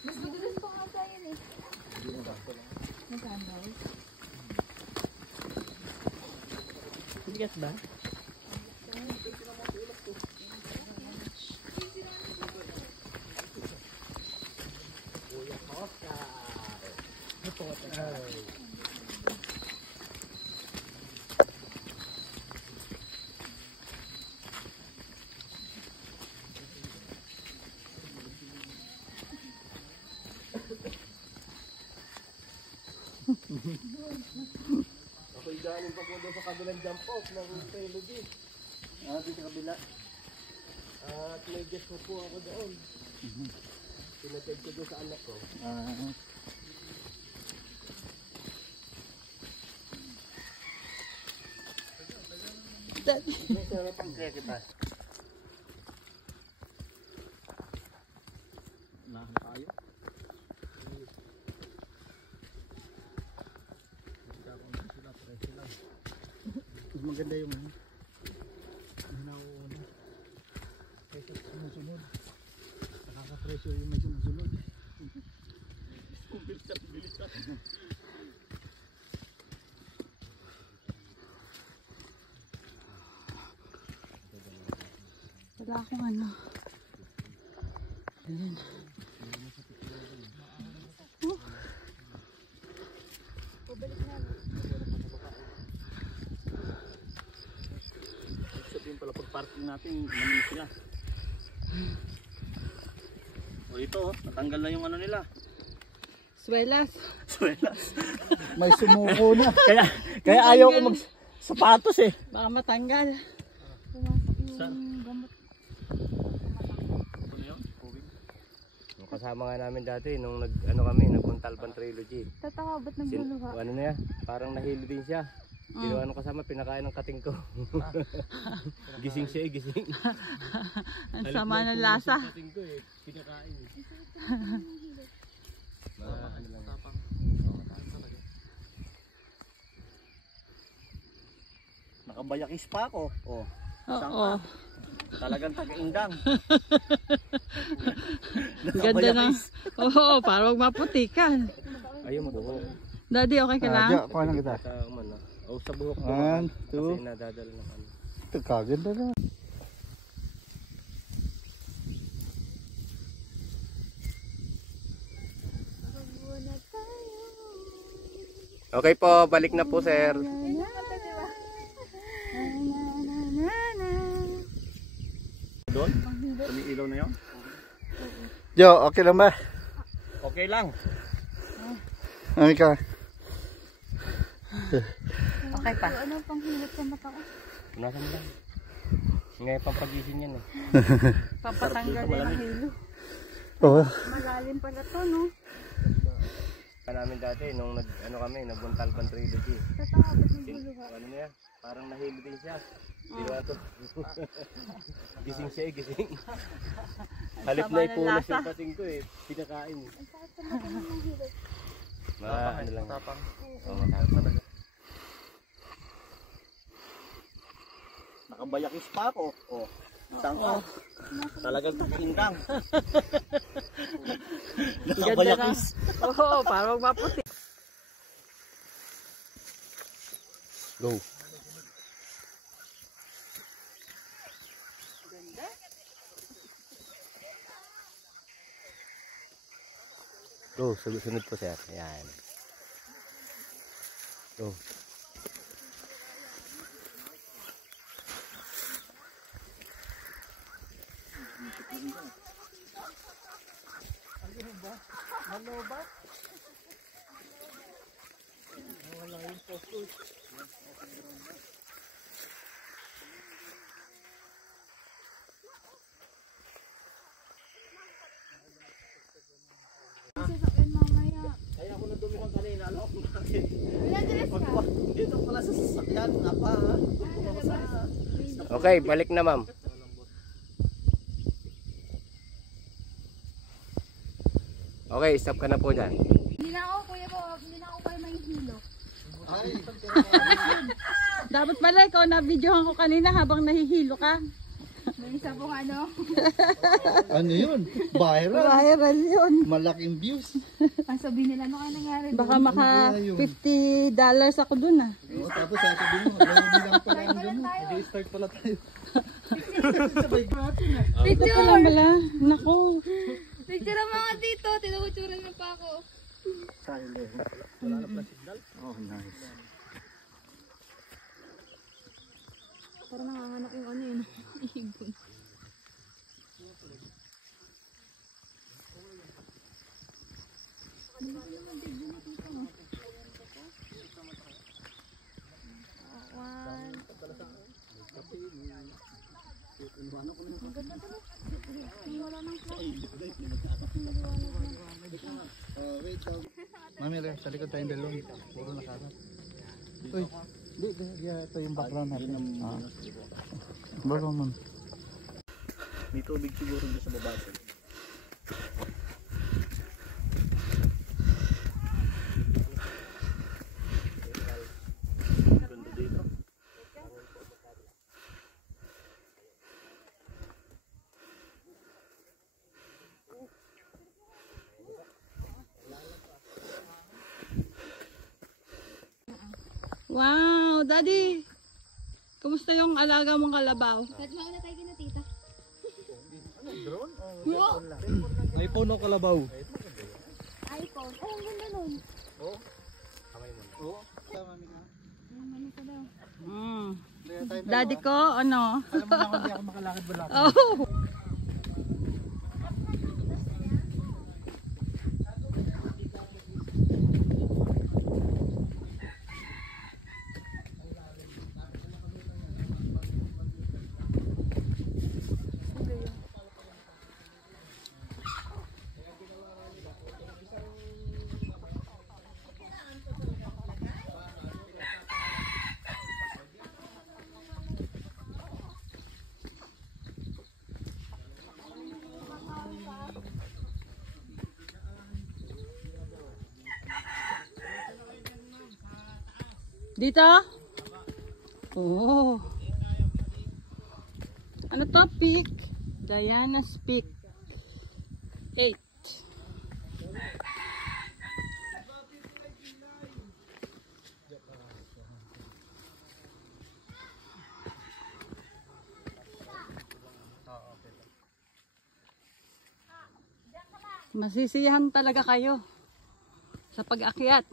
Mas madulas pa nga tayo eh. Magkano? Bigas ba? Ako'y galing pa po doon sa kabilang jump off ng trilogy. Dito sa kabila. At may guest na po ako doon. Pinatid ko doon sa anak ko. May sarap ang kaya kita. Nahan tayo. Mas maganda yung nauuna kaysa sumusunod. Nakaka-pressure yung may sumusunod. Bilisan. Wala akong ano. Ayan. Sabihin pala pag parking natin, namin sila. O ito, natanggal na yung ano nila. Swelas. May sumuko na. kaya ayaw ko mag-sapatos eh. Baka matanggal. Pumasok yung gamot. Kasama nga namin dati nung nagpuntalban trilogy. Tataka, ba't nagluluha? Ano na yan? Parang nahilo din siya. Ginawa nung kasama, pinakain ng kating ko. Gising siya eh, gising. Ang sama ng lasa. Kating ko eh, pinakain eh. Nakabayakis pa ako. Oh. Oo. Talagang taga-indang. Ganda na. Oo, para wag maputikan. Ayun mo buhok. Daddy, okay ka lang? Kuha lang kita. Sa buhok ko. 1, 2. Kasi nadadala ng ano. Ito kaganda na. Okay po, balik na po sir. Doon? May ilaw na yun? Jo, okay lang ba? Okay lang. Ano ka? Okay pa. Ano pang hilot sa mata ko? Punasan mo lang. Ngayon pang pagising yan eh. Papatanggal din ang hilo. Oo. Malalim pala to, no? Namin dati nung nagbuntalban trilogy. Tataka, ba't nagluluha? Ano na yan? Parang nahilo din siya. Ginawa to. Gising siya eh, gising. Halip na ipunas yung kating ko eh. Pinakain. Ang sakit sa mata ng hilot. Ano lang. Matapang. Oo, matapang talaga. Nakabayakis pa ako. Oh. Tanga. Talagang taga-indang. Nakabayakis. Oo, para wag maputi. Go. Go, sunod po sir. Ayan. Go. Ano ba? Wala yung focus. Kaya ako nadumihan kanina, alam ko bakit. Dito pala sa sasakyan, Okay, balik na ma'am. Okay, stop ka na po dyan. Hindi na ako, kuya po. Hindi na ako kayo may hilo. Dapat pala ikaw na videohan ko kanina habang nahihilo ka. May isa pong ano. Ano yun? Viral. Viral yun. Malaking views. Ang sabihin nila, ano kaya nangyari? Baka maka $50 ako dun ah. Oo, tapos sasabihin mo, gawin lang pala ang gamot. Start pala tayo. Sabay natin ah. Ito lang pala. Naku. Picture ang mga dito. Tinawutsuran na pa ako. Silent. Wala na pala signal. Oh, nice. Parang nanganganak yung ano yun. Ibon. Wait lang. Mami, sa likod tayong dalawang. Puro nakarat. Uy, di, ito yung background natin. Bago mo. May tubig siguro doon sa baba. Ganda dito. Wow, Daddy. Kumusta yung alaga mong kalabaw? Kahit mauna tayo kina tita. May puno kalabaw. iPhone. Oh, ang ganda nun. Daddy ko, ano? Alam mo na kung di ako makalakad wala. Oh. Dito? Oh. Ano to? Peak? Diana's Peak. 8. Masisiyahan talaga kayo sa pag-akyat.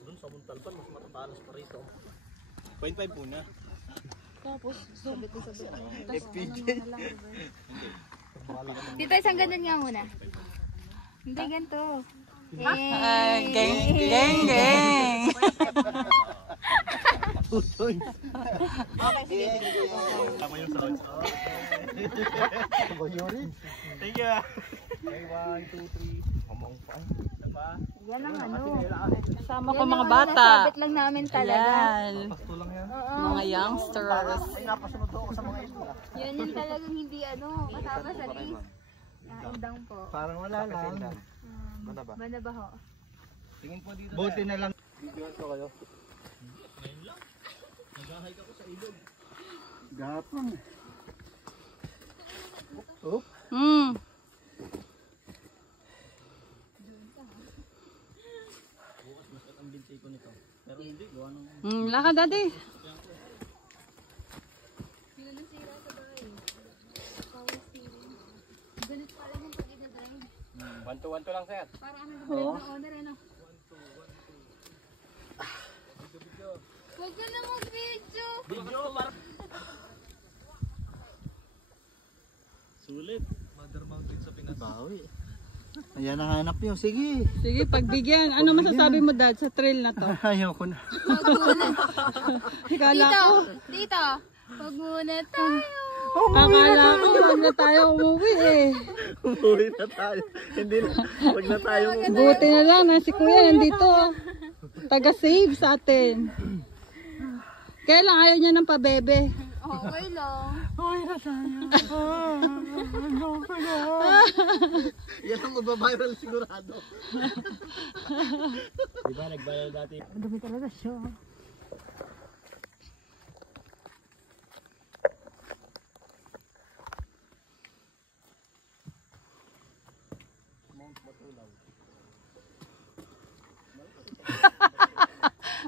Doon sa Muntalpan, mas matatalas pa rito. 0.5 muna. Tapos, FPJ. Dito isang ganun nga muna. Hindi ganito. Ay, geng, geng, geng. Tama yung sa launch. Thank you. 1, 2, 3. Mamang pa. Yan ang ano. Kasama ko mga bata. Sabit lang namin talaga. Yan. Pasto lang yan. Mga youngsters. Ay, napasunod ako sa mga ito. Yun yung talagang hindi ano, kasama sa list. Naundang po. Parang wala lang. Banda ba ho? Tingin po dito. Buti na lang. Videoan ko kayo. Gapang. Hmm. Lakad Daddy. Sino nang sira sa bahay? Power steering. Ganit pala yung pag ina-drive. 1-2 lang sir. Parang ano ba ng owner ano? Huwag ka na mag-video. Video, sulit. Mother Mountain sa Pinas. Bawi. Ayan ang hanap nyo. Sige. Sige, pagbigyan. Ano masasabi mo Dad sa trail na to? Ayoko na. Huwag muna. Akala Tito, ko. tito. Huwag muna tayo. Akala ko wag na tayo umuwi eh. Umuwi na tayo. Hindi na. Huwag na tayo. Buti na lang na si Kuya nandito. Taga-save sa atin. Kaya lang ayaw niya ng pabebe. Okay lang. Yan ang magbabiral sigurado. Diba nag-viral dati? Dumi talaga siya.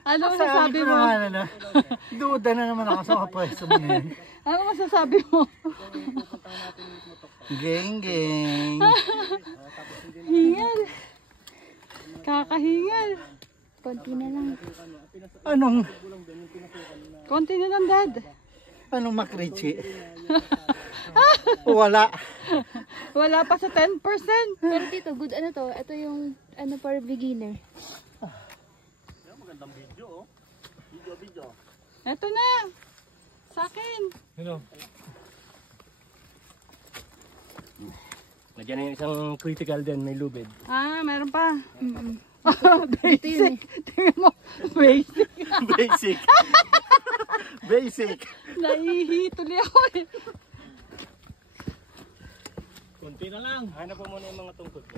Ano masasabi mo? Duda na naman ako sa kapwesto mo na yan. Ano masasabi mo? Geng, geng. Hingal. Kakahingal. Konti na lang. Konti na lang, Dad. Anong makrichi? Wala. Wala pa sa 10%. Pero tito, good ano to? Ito yung ano para beginner. Magandang video, oh. Video. Ito na. Sa akin. Nandiyan na yung isang critical din, may lubid. Ah, meron pa. Basic. Tingnan mo. Basic. Basic. Basic. Nahihituloy ako eh. Kunti na lang. Hanap po muna yung mga tungkod ko.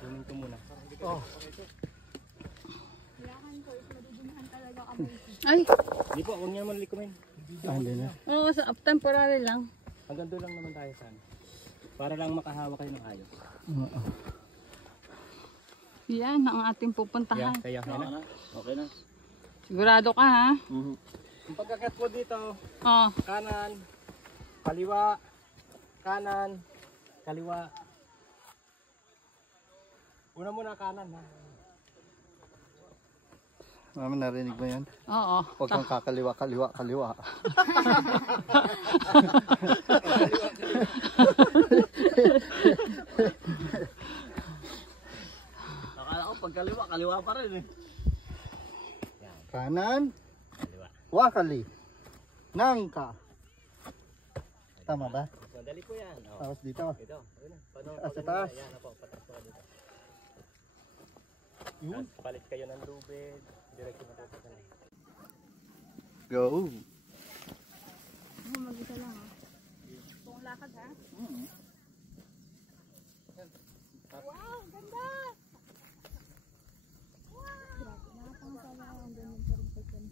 Kunin ko muna. Ay. Hindi po, huwag niya naman likumin. Hindi na. Oo, temporary lang. Hanggang doon lang naman tayo sana. Para lang makahawa kayo ng ayos. Yan ang ating pupuntahan. Kaya na. Okay na. Sigurado ka ha? Yung pagkakat mo dito, Oo. kanan, kaliwa, kanan, kaliwa. Una muna kanan ha. Mami, narinig mo yan? Oo. Huwag kang kakaliwa. Akala ko pag kaliwa pa rin eh. Kanan. Kaliwa. Wakali. Nangka. Tama ba? Madali po yan. Oh. Tapos dito. Ito. Ayun na. Paano Sa taas. Ayan na po. Patas po dito. Tapos palit kayo ng lubid. Diretso na po sa kanila. Go. Mag-isa lang ha. Kung lakad ha? Wow, ganda! Grabe, nakapangsawa ang ganyan pa rin pagkan.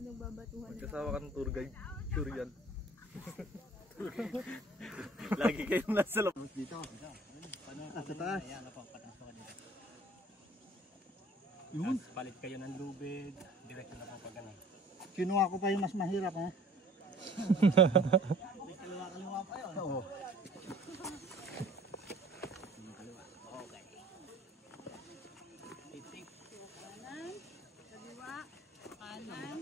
Nagbabatuhan na. Magkasawa ka ng tour guide. Sure yan. Lagi kayong nasa loob. Dito. Sa taas. Ayan na po. Patas po dito. Tapos palit kayo ng lubid. Diretso na po pag ano. Kinuha ko pa yung mas mahirap ha. Kaliwa pa yun. Oo. Kaliwa, kanan,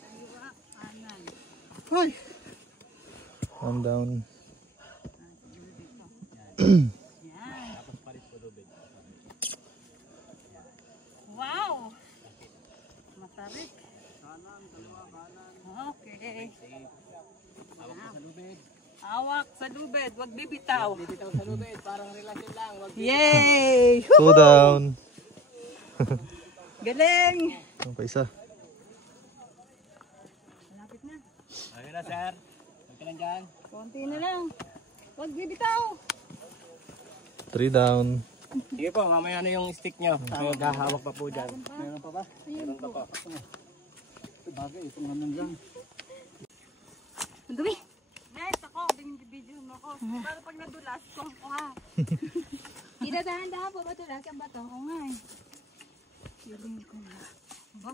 kaliwa, kanan. Ay. Calm down. Tapos palit po lubid. Wow! Masarik. Okay. Hawak po sa lubid. Hawak sa lubid, wag bibitaw. Bibitaw sa lubid. Parang relasyon lang. Wag Yay! Two down. Galing! Ano pa isa? Malapit na. Okay na sir. Huwag ka lang dyan. Konti na lang. Wag bibitaw. Three down. Sige po, mamaya na yung stick nyo. Maghahawak pa po dyan. Meron pa ba? Meron pa po. Bagay, itong naman lang. Ang dumi. Next ako, binibidyo mo ako. Para pag nadulas ko, ha? Tinadahan-dahan po ba ito? Laki ang bato? Oo nga eh. Feeling ko na. Ba?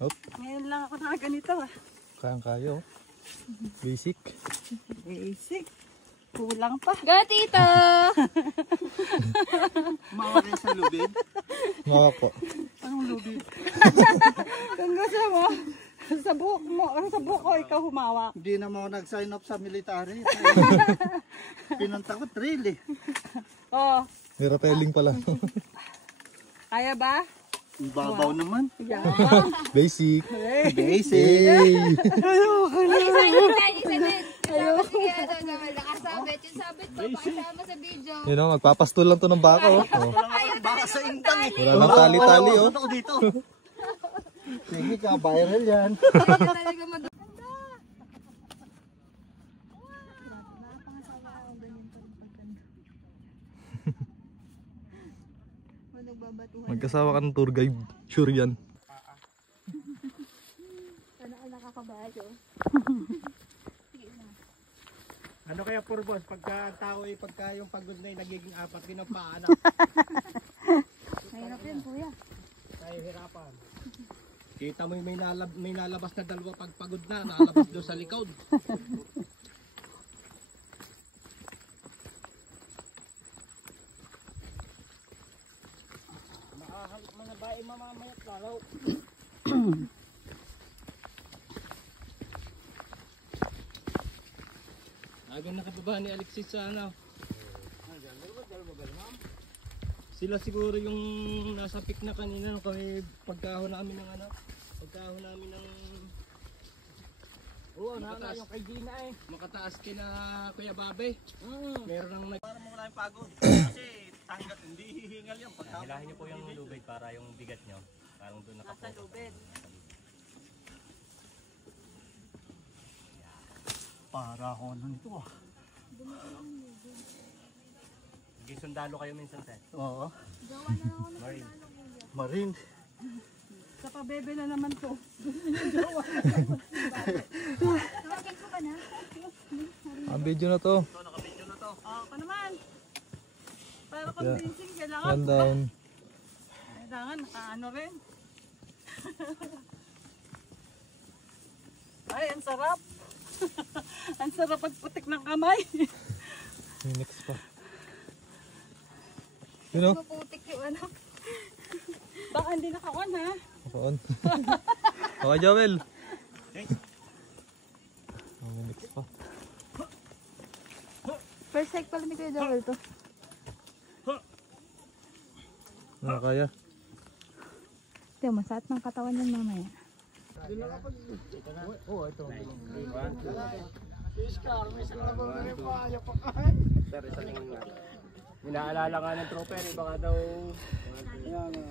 Hop. Ngayon lang ako na ganito ah. Kayang-kaya oh. Basic. Basic. Kulang pa. Go, tito! Mawag kayo sa lubid. Mawak po. Anong lubid? Kung gusto mo, sa buhok mo, or sa buhok ko, ikaw humawak. Hindi na mo nag-sign up sa military. Pinunta ko trail eh. Oh, May rappelling pala. kaya ba? Ang babaw naman. Yeah. Basic. Basic. Hey! Isa din, isa din. Ayoko. Sige, nakasabit. Yung sabit ko, pakasama sa video. Yun o, magpapastol lang to ng baka oh. Oh. Baka sa intang eh. Wala nang tali-tali oh. Ako dito. Sige ka, viral yan. Talaga madu- Magkasawa ka ng tour guide. Sure yan. Sana all nakakabayo. Ano kaya purpose pagka tao ay pagka yung pagod na nagiging apat din ang paa na Mahirap yun, kuya. tayo hirapan. Kita mo yung may nalabas na dalawa pag pagod na, nalabas doon sa likod. Mga bae mamamayat lalo. Agang nakababa ni Alexis sa ano. Sila siguro yung nasa pick na kanina nung kami pagkahon namin ng ano. Pagkahon namin ng oo, na yung kay Gina eh. Makataas kina Kuya Babe. Meron nang para mo wala yung pagod. Kasi tanggat hindi hihingal yan pagka. Hilahin niyo po yung lubid para yung bigat niyo. Parang doon nakapokus. Nasa lubid. Para ako nito ah. Sige, sundalo kayo minsan, sir. Oo. Gawa na lang ako ng Marine. Marine. Sa pabebe na naman to. tawagin ko ba na? Ang video na to. Ako naman. Para convincing, kailangan. One down. Kailangan, nakaano rin. Ay, ang sarap. Ang sarap pagputik ng kamay. May next pa. Yun o. Maputik yung ano. Baka hindi nakaon ha. Nakaon. Okay, Joel. Oh, may next pa. First hike pala ni Kuya Joel to. Ano kaya? Tiyo, masaat ng katawan yan mamaya. Sir, isa lang nga. Inaalala nga ng trooper, baka daw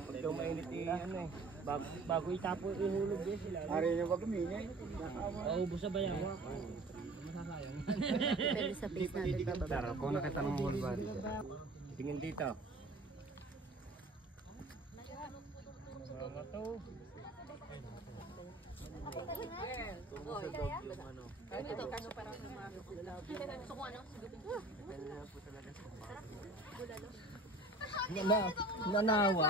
pag daw mainit ano eh. Bago itapo ihulog din sila. Ari na ba kumingay? Ubus sa bayan. Depende sa place natin bababa. Sir, kung nakita ng whole body. Tingin dito. Mga to. Nanawa.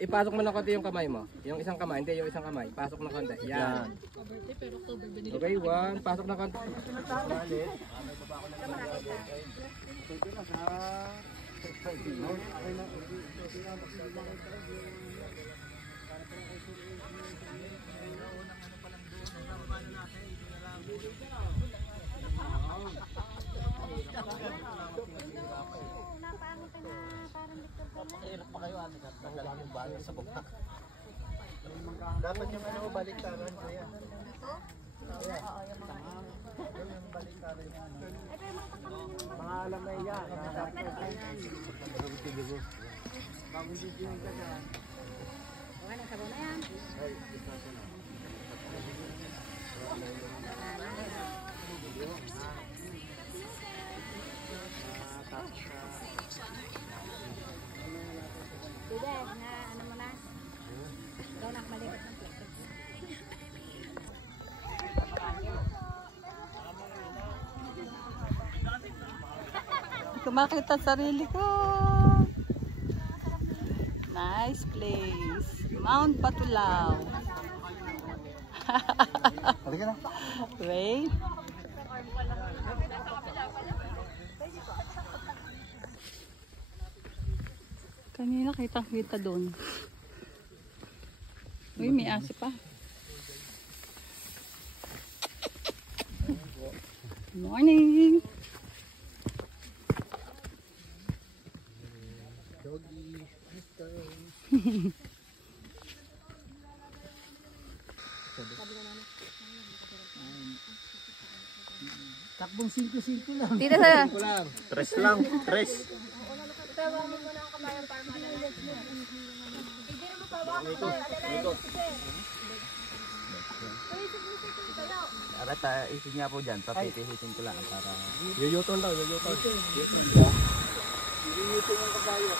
Ipasok mo na konti yung kamay mo. Yung isang kamay, hindi yung isang kamay. Pasok na konti. Yan. Okay, one. Pasok na konti. Dapat yung ano, baliktaran kaya. Mga alam na yan. Sige, na ano mo na. Ikaw na malikat ng plastic. Kumakita sarili ko. Nice place. Mount Patulaw. Halika na. Ray. Kanina kita doon. Uy, may asi pa. Good morning. Takbong 5-5 lang. Dito sa... Tres lang. Tres. Tawagin mo na ang kabayan para malalas mo. Hindi na mapawa ka ba? Ito. Arata, isin niya po dyan. Papitihitin ko lang para... Yoyoton daw, yoyoton. Yoyoton ang kabayo.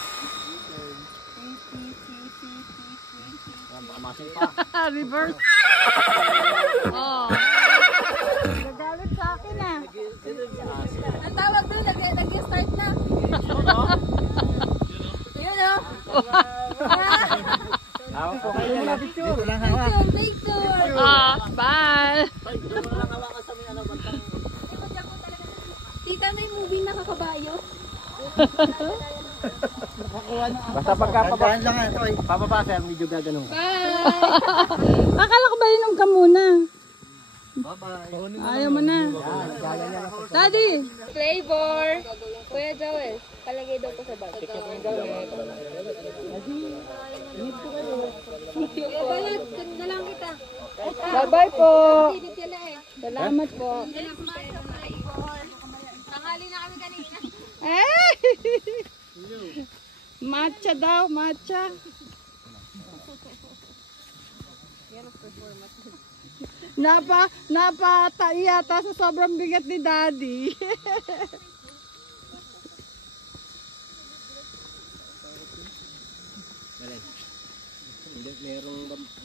Mamasing pa. Reverse. Oh. Nagalit sa akin ah. Ang tawag doon, nag-start na. Yun o. Hawak po kayo na. Dito lang hawak. Victor! Bye. Tita, may movie na kakabayo. Basta pagka Tandaan lang ito eh. pababa sir, medyo gaganong. Bye! Akala ko ba inom ka muna? Bye-bye. Ayaw mo na. Daddy. Flavor! Kuya Joel, palagay daw ko sa bag. Kuya Balot, ganda lang kita. Bye-bye po. Hindi sila eh. Salamat po. Tanghali na kami kanina. Eh! Matcha daw, matcha. Napatay yata sa sobrang bigat ni Daddy.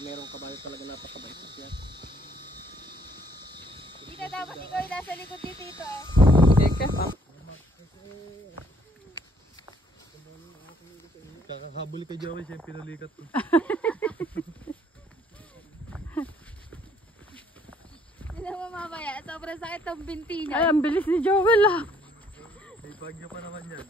Merong kabayo talaga napakabait yan. Tita, dapat ikaw yung nasa likod ni Tito ah. Teka, Kakahabol kay Joey siya yung pinalikat ko. Hindi mo mamaya, sobrang sakit ang binti niya. ay, ang bilis ni Joel ah. May bagyo pa naman yan.